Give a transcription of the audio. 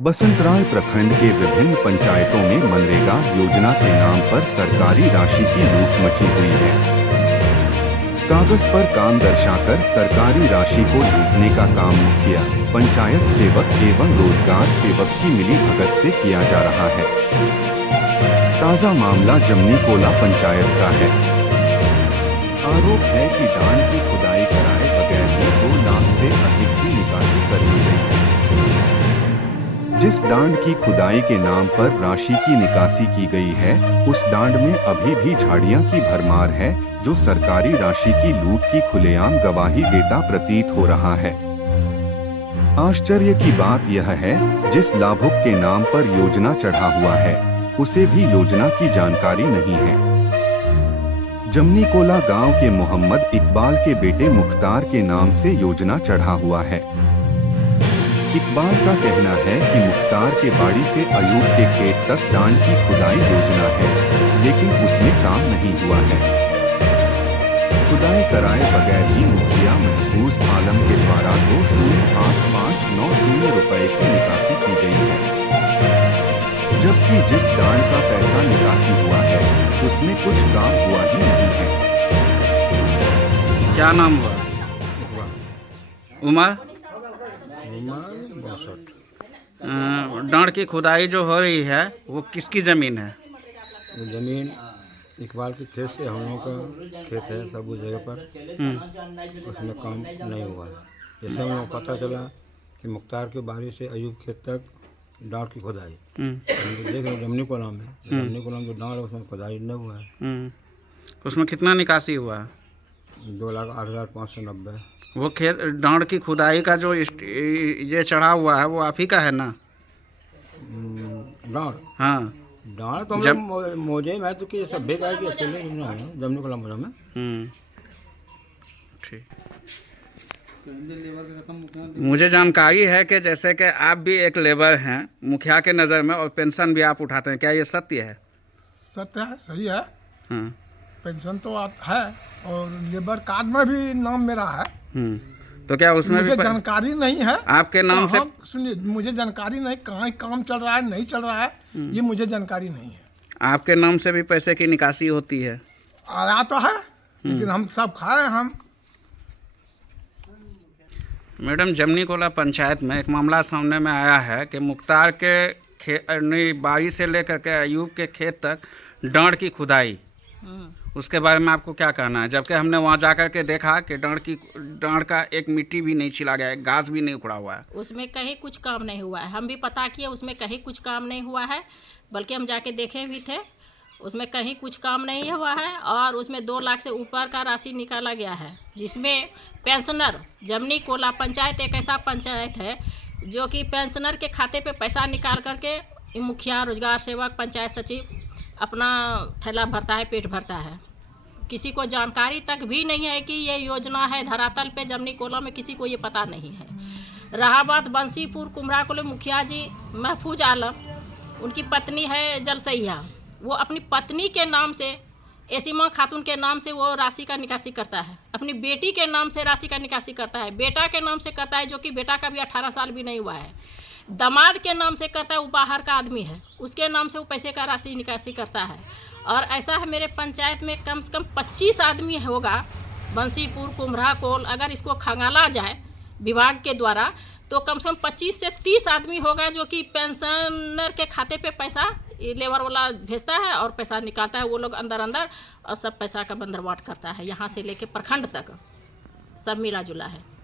बसंतराय प्रखंड के विभिन्न पंचायतों में मनरेगा योजना के नाम पर सरकारी राशि की लूट मची हुई है। कागज पर काम दर्शाकर सरकारी राशि को लूटने का काम मुखिया, पंचायत सेवक एवं रोजगार सेवक की मिलीभगत से किया जा रहा है। ताजा मामला जमनीकोला पंचायत का है। आरोप है कि डांड की खुदाई कराए बगैर ही 2 लाख से अधिक की निकासी कर ली गई है। जिस डांड की खुदाई के नाम पर राशि की निकासी की गई है, उस डांड में अभी भी झाड़ियां की भरमार है, जो सरकारी राशि की लूट की खुलेआम गवाही देता प्रतीत हो रहा है। आश्चर्य की बात यह है, जिस लाभुक के नाम पर योजना चढ़ा हुआ है, उसे भी योजना की जानकारी नहीं है। जमनीकोला गांव के मोहम्मद इकबाल के बेटे मुख्तार के नाम से योजना चढ़ा हुआ है। इकबाल का कहना है कि मुख्तार के बाड़ी से अयूब के खेत तक डांड की खुदाई योजना है, लेकिन उसमें काम नहीं हुआ है। खुदाई कराए बगैर ही मुखिया महफूज आलम के द्वारा 2,08,590 रुपए की निकासी की गई है, जबकि जिस डांड का पैसा निकासी हुआ है, उसमें कुछ काम हुआ ही नहीं है। क्या नाम हुआ? उमर? डांड की खुदाई जो हो रही है, वो किसकी जमीन है? वो जमीन इकबाल के खेत से, हम लोगों का खेत है सब उस जगह पर। उसमें काम नहीं हुआ है। जैसे हम लोग पता चला कि मुख्तार के बाड़ी से अयूब खेत तक डांड की खुदाई, हम देख रहे जमनीकोला में जो डांड है उसमें खुदाई नहीं हुआ है। उसमें कितना निकासी हुआ है? 2,08,590। वो खेत डांड की खुदाई का जो ये चढ़ा हुआ है, वो आप ही का है ना? डांड? हाँ, डांड तो हम लोग मौजे में तो कि सब भेजा कि अकेले जमनीकोला मौजा में। ठीक। मुझे जानकारी है कि जैसे कि आप भी एक लेबर हैं मुखिया के नज़र में, और पेंशन भी आप उठाते हैं, क्या ये सत्य है? सत्य है, सही है। हाँ। पेंशन तो है और लेबर कार्ड में भी नाम मेरा है। तो क्या उसमें मुझे भी जानकारी नहीं है आपके नाम से? सुनिए, मुझे जानकारी नहीं, कहाँ काम चल रहा है नहीं चल रहा है, ये मुझे जानकारी नहीं है। आपके नाम से भी पैसे की निकासी होती है? आया तो है, लेकिन हम सब खाए हम। मैडम, जमनीकोला पंचायत में एक मामला सामने में आया है कि मुख्तार के बाड़ी से लेकर के अयूब के खेत तक डांड की खुदाई, उसके बारे में आपको क्या कहना है? जबकि हमने वहाँ जाकर के देखा कि डांड का एक मिट्टी भी नहीं छिला गया है, घास भी नहीं उखड़ा हुआ है। उसमें कहीं कुछ काम नहीं हुआ है। हम भी पता किए, उसमें कहीं कुछ काम नहीं हुआ है, बल्कि हम जाके देखे भी थे, उसमें कहीं कुछ काम नहीं हुआ है। और उसमें 2 लाख से ऊपर का राशि निकाला गया है, जिसमें पेंशनर, जमनीकोला पंचायत एक ऐसा पंचायत है जो कि पेंशनर के खाते पे पैसा निकाल करके मुखिया, रोजगार सेवक, पंचायत सचिव अपना थैला भरता है, पेट भरता है। किसी को जानकारी तक भी नहीं है कि ये योजना है धरातल पे जमनीकोला में, किसी को ये पता नहीं है। रहा बात बंसीपुर कुमराकोले मुखिया जी महफूज आलम, उनकी पत्नी है जलसैया, वो अपनी पत्नी के नाम से, एसीमा खातून के नाम से वो राशि का निकासी करता है। अपनी बेटी के नाम से राशि का निकासी करता है, बेटा के नाम से करता है, जो कि बेटा का भी 18 साल भी नहीं हुआ है। दामाद के नाम से करता है, वो बाहर का आदमी है, उसके नाम से वो पैसे का राशि निकासी करता है। और ऐसा है, मेरे पंचायत में कम से कम 25 आदमी होगा, बंसीपुर कुमराकोल, अगर इसको खंगाला जाए विभाग के द्वारा, तो कम से कम 25 से 30 आदमी होगा जो कि पेंशनर के खाते पे पैसा लेबर वाला भेजता है और पैसा निकालता है। वो लोग अंदर और सब पैसा का बंदरवाट करता है, यहाँ से लेके प्रखंड तक सब मिला जुला है।